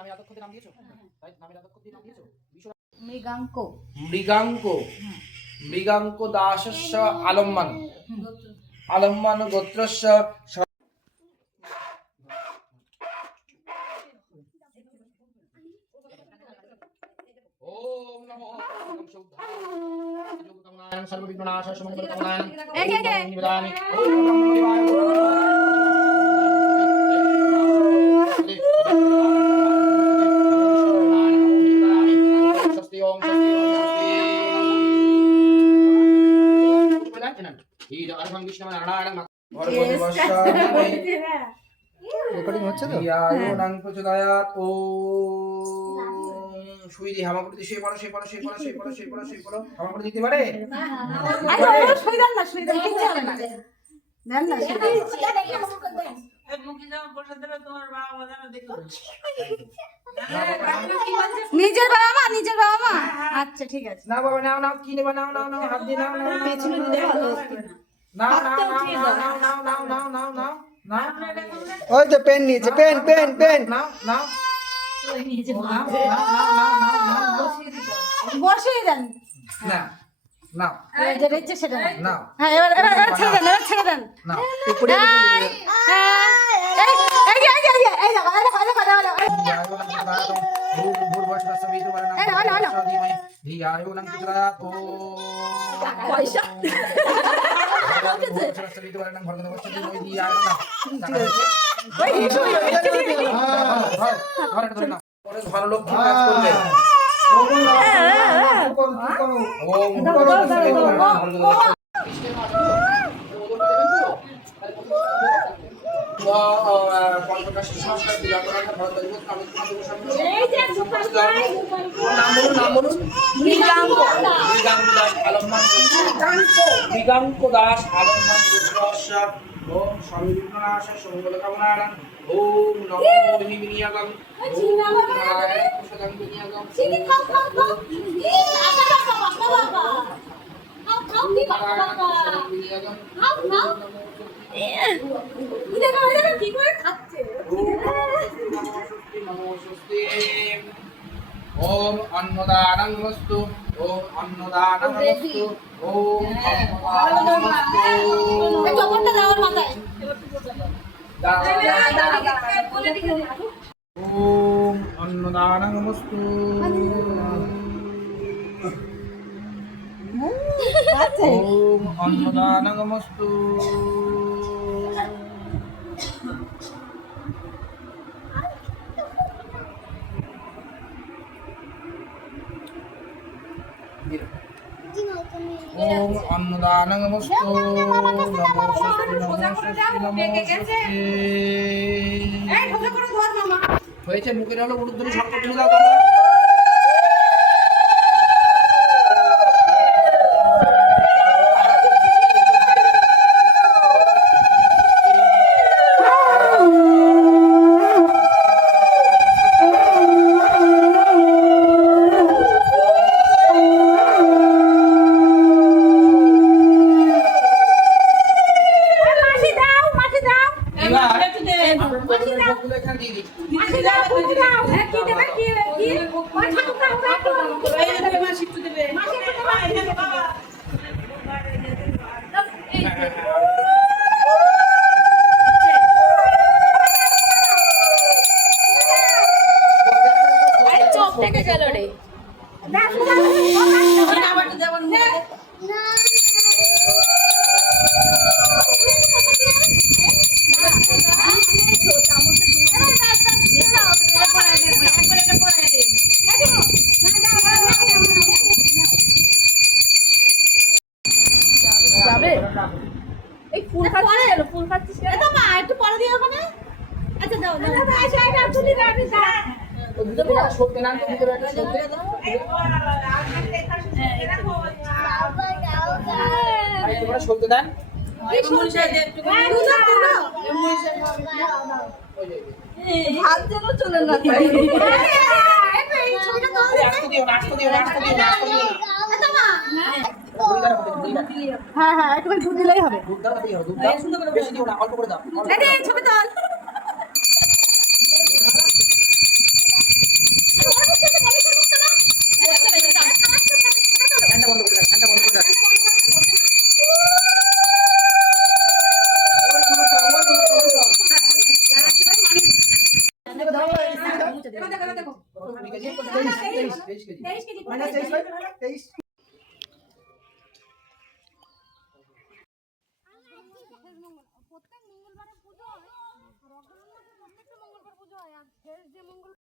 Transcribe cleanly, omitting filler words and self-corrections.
নামের আদক্ষ দিয়ে নাম দিয়েছো? তাই নামের আদক্ষ দিয়ে নাম দিয়েছো? মৃগাঙ্ক। মৃগাঙ্ক। মৃগাঙ্ক দাসস্য আলম্মান। আলম্মান গোত্রস্য ওম নমো সৌদ্ধায় সর্ববিঘ্ননাশায় সমঙ্গলকামনায় নিবেদয়ামি। ওম নমো শিবায়। স্বস্তি ওম স্বস্তি ওম স্বস্তি। এই আরভাং বিষ্ণু নারায়ণ রেকর্ডিং হচ্ছে তো? ইয়ায়ুনাং প্রচোদয়াৎ। ওম সুইরি হামাকুড়ি শুয়ে পড়ো শুয়ে পড়ো শুয়ে পড়ো শুয়ে পড়ো শুয়ে পড়ো শুয়ে পড়ো। হামাকুড়ি দিতে পারে? শুই দেন না, শুই দেন, কিচ্ছু হবে না। দেন না, শুই দেন। নিজের বাবা মা, নিজের বাবা মা। আচ্ছা ঠিক আছে। না বাবা নাও নাও, কি নেবা? নাও নাও নাও, হাত দিয়ে নাও নাও পেছনে দিলে ভালো হতো। নাও নাও নাও নাও নাও নাও নাও নাও নাও নাও। ওই তো পেন নিয়েছে, পেন পেন পেন। নাও নাও নিজের বাবা নাও নাও নাও নাও নাও। বসিয়ে দেন। না নাও যেটা ইচ্ছে সেটা নেন। নাও হ্যাঁ, এবার এবার এবার ছেড়ে দেন, এবার ছেড়ে দেন। নাও। উপরে এই, এই দেখো, এই দেখো, এই দেখো, এই দেখো, এই দেখো। পয়সা। ধনলক্ষ্মী কাজ করবে। মৃগাঙ্ক দাস আলম্মান পুত্রস্য। ওম সর্ববিঘ্ননাশায় সমঙ্গলকামনায়। ওম নমো বিনিয়াগম। ওম নারায়ণ প্রসাদং বিনিয়াগম। ওম অন্নদানমস্তু। ওম অন্নদানমস্তু। ওম অন্নদানমস্তু। জবরটা দাও মাথায়। ওম অন্নদানমস্তু। ওম অন্নদানমস্তু। ওম অন্নদানমস্তু। নমো স্বস্তি নমো স্বস্তি নমো স্বস্তি। হয়েছে মুখের হলো উলুধ্বনি শব্দ তুলে দাও তোমরা। এই ফুল খাচ্ছিস কেন? ফুল খাচ্ছিস কেন? এটা মা একটু পরে দিও ওখানে। আচ্ছা দাও দাও। আচ্ছা এটা তুলি না আমি যা। দুটো বিরা সত্যি না তো ভিতরে একটা সত্যি। আরে তোমরা সত্যি দেন। এই মুনিশা দে একটু। মুনিশা দাও দাও। হাত যেন চলে না যায়। এই ছবিটা দাও। আজকে দিও না, আজকে দিও না, আজকে দিও না, আজকে দিও না। এটা মা। হ্যাঁ হ্যাঁ একটু দুধ দিলেই হবে। দুধ দাও দিও, দুধ দাও। বেশি দিও না, অল্প করে দাও। এই ছবি তোল। এবার দেখো কত কেজি? 23 কেজি। 23 কেজি মাইনাস 23 প্রত্যেক মঙ্গলবারে পুজো হয় আর অগ্রহণ মাসে প্রত্যেকটা মঙ্গলবার পুজো হয় আর শেষ যে মঙ্গল